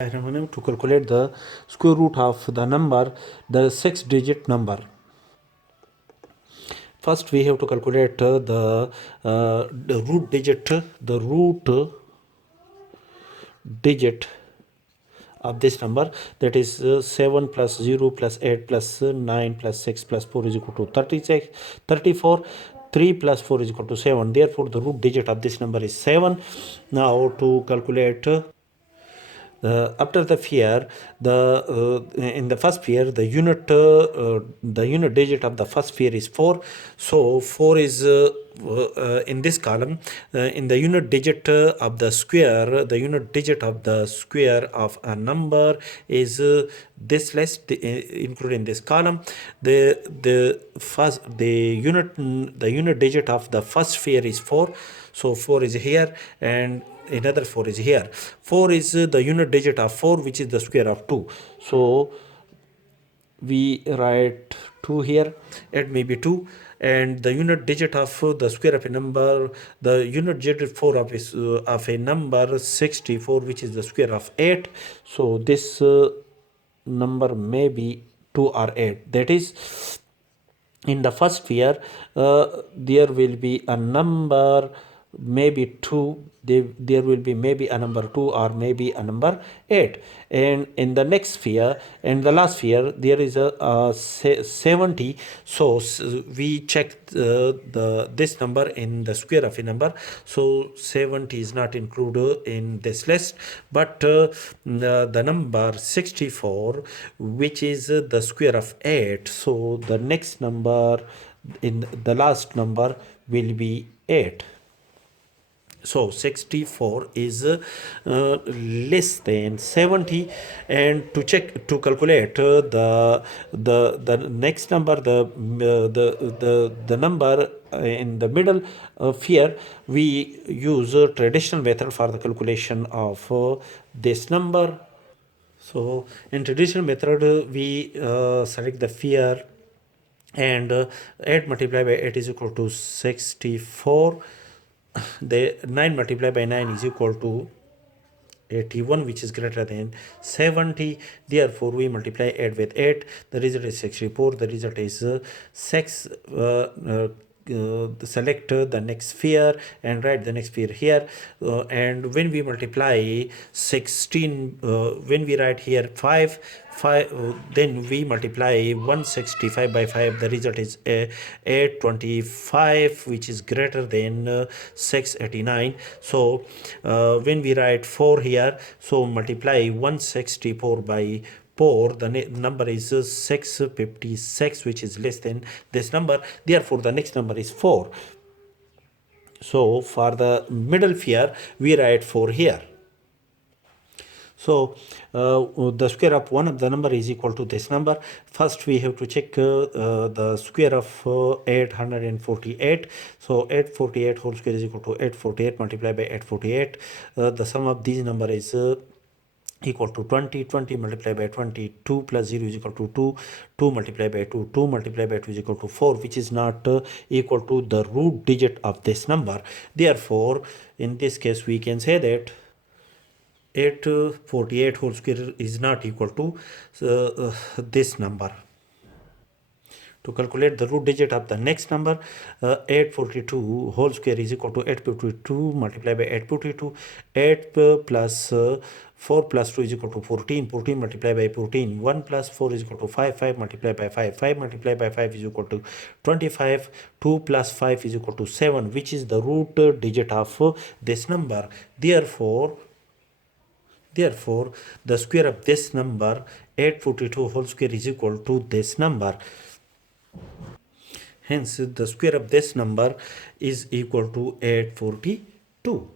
To calculate the square root of the number, the 6-digit number. First, we have to calculate the root digit, of this number, that is 7 plus 0 plus 8 plus 9 plus 6 plus 4 is equal to 36, 34. 3 plus 4 is equal to 7. Therefore, the root digit of this number is 7. Now, to calculate after the sphere, in the first sphere, the unit digit of the first sphere is 4. So 4 is in this column. In the unit digit of the square, the unit digit of the square of a number is this list, included in this column. The unit digit of the first sphere is 4. So 4 is here, and another 4 is here. 4 is the unit digit of 4, which is the square of 2. So we write 2 here. It may be 2. And the unit digit of the square of a number, the unit digit 4 of a number 64, which is the square of 8. So this number may be 2 or 8. That is, in the first sphere, there will be a number maybe 2. There will be maybe a number 2 or maybe a number 8. And in the next sphere, and the last sphere, there is a 70. So we check this number in the square of a number. So 70 is not included in this list, but the number 64, which is the square of 8. So the next number, in the last number, will be 8. So 64 is less than 70. And to calculate the next number, the number in the middle of here, we use a traditional method for the calculation of this number. So in traditional method, we select the sphere, and 8 multiplied by 8 is equal to 64. The 9 multiplied by 9 is equal to 81, which is greater than 70. Therefore, we multiply 8 with 8. The result is 64. The result is 6. Select the next sphere and write the next sphere here. And when we multiply 16, when we write here 5, then we multiply 165 by 5. The result is 825, which is greater than 689. So when we write 4 here, so multiply 164 by 4, the number is 656, which is less than this number. Therefore, the next number is 4. So for the middle sphere, we write 4 here. So the square of one of the number is equal to this number. First, we have to check the square of 848. So 848 whole square is equal to 848 multiplied by 848. The sum of these number is equal to 20. 20 multiplied by 20, 2 plus 0 is equal to 2. 2 multiplied by 2, 2 multiplied by 2 is equal to 4, which is not equal to the root digit of this number. Therefore, in this case, we can say that 848 whole square is not equal to this number. To calculate the root digit of the next number, 842 whole square is equal to 852 multiplied by 852. 8 plus 4 plus 2 is equal to 14. 14 multiplied by 14. 1 plus 4 is equal to 5. 5 multiplied by 5. 5 multiplied by 5 is equal to 25. 2 plus 5 is equal to 7, which is the root digit of this number. Therefore, the square of this number, 842 whole square, is equal to this number. Hence, the square of this number is equal to 842.